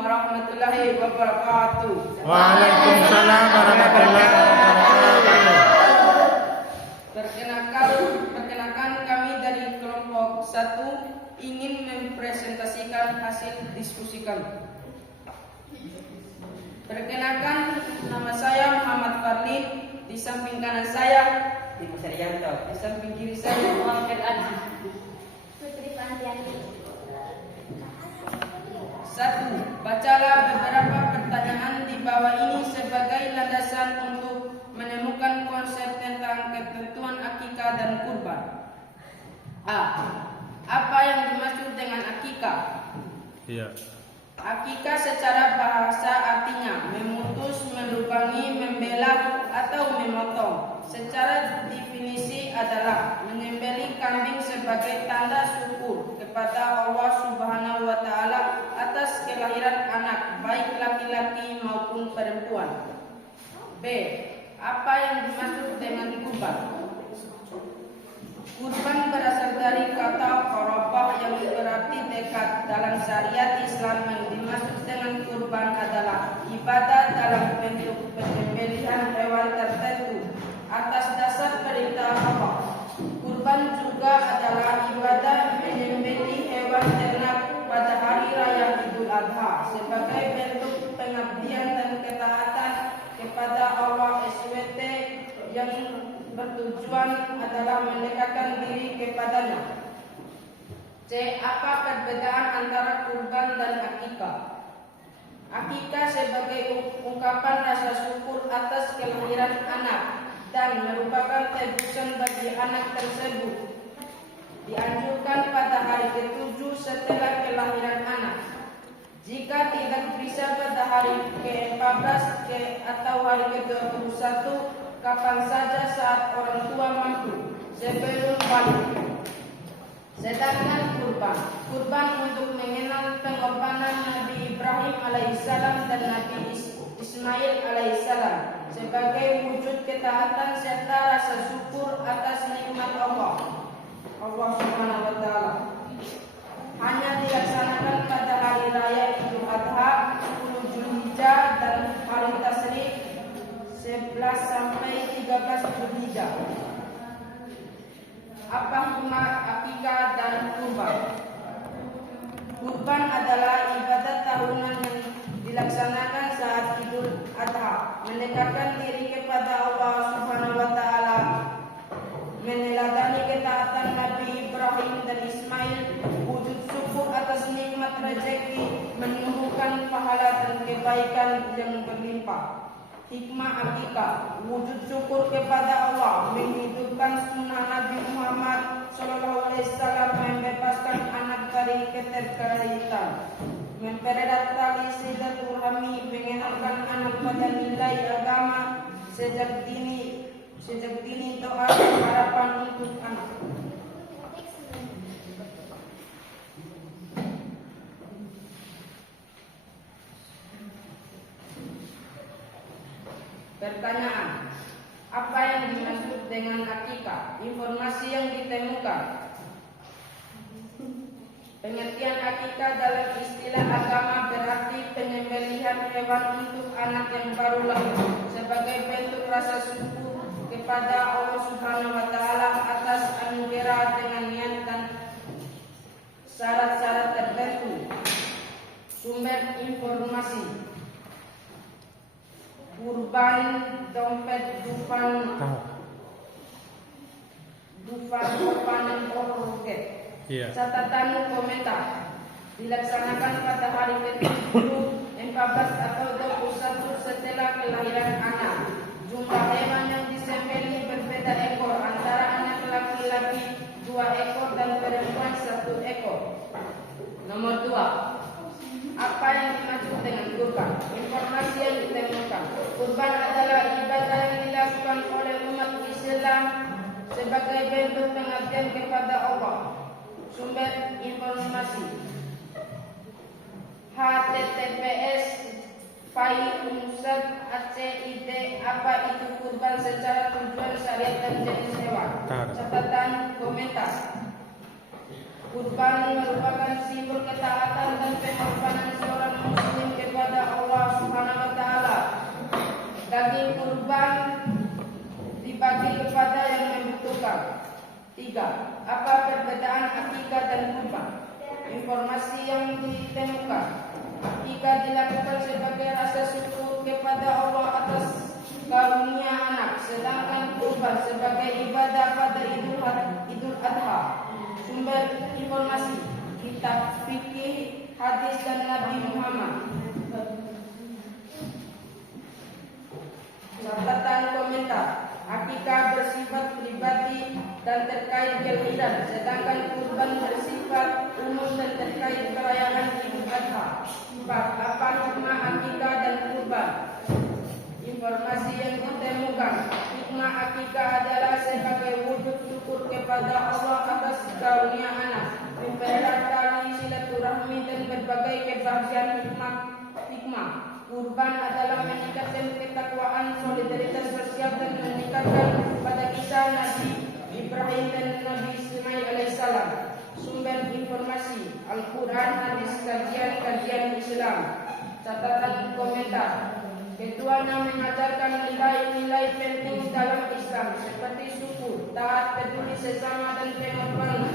warahmatullahi wabarakatuh. Waalaikumsalam warahmatullahi wabarakatuh. Perkenalkan kami dari kelompok 1 ingin mempresentasikan hasil diskusi kami. Perkenalkan, nama saya Muhammad Farli. Di samping kanan saya Dimas Arianto. Di samping kiri saya Muhammad Aziz. Putri Pantiani. 1. Bacalah beberapa pertanyaan di bawah ini sebagai landasan untuk menemukan konsep tentang ketentuan akikah dan kurban. A. Apa yang dimaksud dengan akikah? Iya. Akikah secara bahasa artinya memutus, melubangi, membelah, atau memotong. Secara definisi adalah menyembelih kambing sebagai tanda syukur kepada Allah Subhanahu wa Ta'ala atas kelahiran anak, baik laki-laki maupun perempuan. B. Apa yang dimaksud dengan kurban? Kurban berasal dari kata qarabah yang berarti dekat. Dalam syariat Islam, yang dimaksud dengan kurban adalah ibadah dalam bentuk penyembelihan hewan tertentu atas dasar perintah Allah. Kurban juga adalah ibadah menyembelih hewan ternak pada hari raya Idul Adha sebagai bentuk pengabdian dan ketaatan kepada Allah SWT yang bertujuan adalah mendekatkan diri kepadanya. C. Apa perbedaan antara kurban dan akikah? Akikah sebagai ungkapan rasa syukur atas kelahiran anak dan merupakan tebusan bagi anak tersebut. Dianjurkan pada hari ke-7 setelah kelahiran anak. Jika tidak bisa pada hari ke-14 atau hari ke-21, kapan saja saat orang tua mampu sebelum balik. Sedangkan kurban untuk mengenal pengorbanan Nabi Ibrahim alaihissalam dan Nabi Ismail alaihissalam sebagai wujud ketaatan serta rasa syukur atas nikmat Allah Subhanahu wa Ta'ala. Hanya dilaksanakan pada hari raya Idul Adha 10 Zulhijjah dan hari Tasyrik 11 sampai 13 Zulhijjah. Apa hikmah akikah dan kurban? Kurban adalah ibadah tahunan yang dilaksanakan saat Idul Adha, mendekatkan diri kepada Allah Subhanahu wa Ta'ala, meneladani ketaatan Nabi Ibrahim dan Ismail, wujud syukur atas nikmat rezeki, menumbuhkan pahala dan kebaikan yang berlimpah. Hikmah akikah, wujud syukur kepada Allah, menghidupkan sunnah Nabi Muhammad SAW, membebaskan anak dari keterkaitan, mempererat tali silaturahmi, mengenalkan anak pada nilai agama sejak dini doa dan harapan untuk anak. Pertanyaan, apa yang dimaksud dengan akikah? Informasi yang ditemukan. Pengertian akikah dalam istilah agama berarti penyembelihan hewan untuk anak yang baru lahir sebagai bentuk rasa syukur kepada Allah Subhanahu wa Ta'ala atas anugerah dengan niat dan syarat-syarat tertentu. Sumber informasi: kurban, dompet, dufan, roket. Iya. Catatan komentar: dilaksanakan pada hari ke-7, 14 atau 21 setelah kelahiran anak. Jumlah hewan yang disembelih berbeda ekor, antara anak laki-laki 2 ekor dan perempuan 1 ekor. Nomor 2. Apa yang dimaksud dengan kurban? Informasi yang ditemukan. Kurban adalah ibadah yang dilakukan oleh umat Islam sebagai bentuk pengabdian kepada Allah. Sumber informasi: https /acid apa itu kurban secara tujuan syariat dan jenis hewan. Catatan komentar: kurban merupakan simbol ketaatan dan pengorbanan seorang muslim Tiga, apa perbedaan akikah dan kurban? Informasi yang ditemukan, akikah dilakukan sebagai rasa syukur kepada Allah atas karunia anak, sedangkan kurban sebagai ibadah pada Idul Adha. Sumber informasi, kitab fikih, hadis dan Nabi Muhammad. Catatan komentar, akikah bersifat pribadi dan terkait kelahiran, sedangkan kurban bersifat umum dan terkait perayaan Idul Adha. Apa hikmah akikah dan kurban? Informasi yang ditemukan, hikmah akikah adalah sebagai wujud syukur kepada Allah atas karunia anak, mempererat tali silaturahmi dan berbagai kebahagiaan hikmah. Kurban adalah meningkatkan ketakwaan, solidaritas sosial dan meningkatkan pada kisah Nabi Ibrahim dan Nabi Ismail alaihissalam. Sumber informasi, Al-Quran, hadis, kajian Islam. Catatan komentar, keduanya mengajarkan nilai-nilai penting dalam Islam seperti syukur, taat, peduli sesama dan pengorbanan.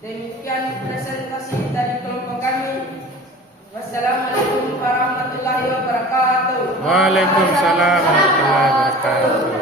Demikian presentasi dari kelompok kami. Wassalamualaikum warahmatullahi wabarakatuh. Waalaikumsalam warahmatullahi wabarakatuh.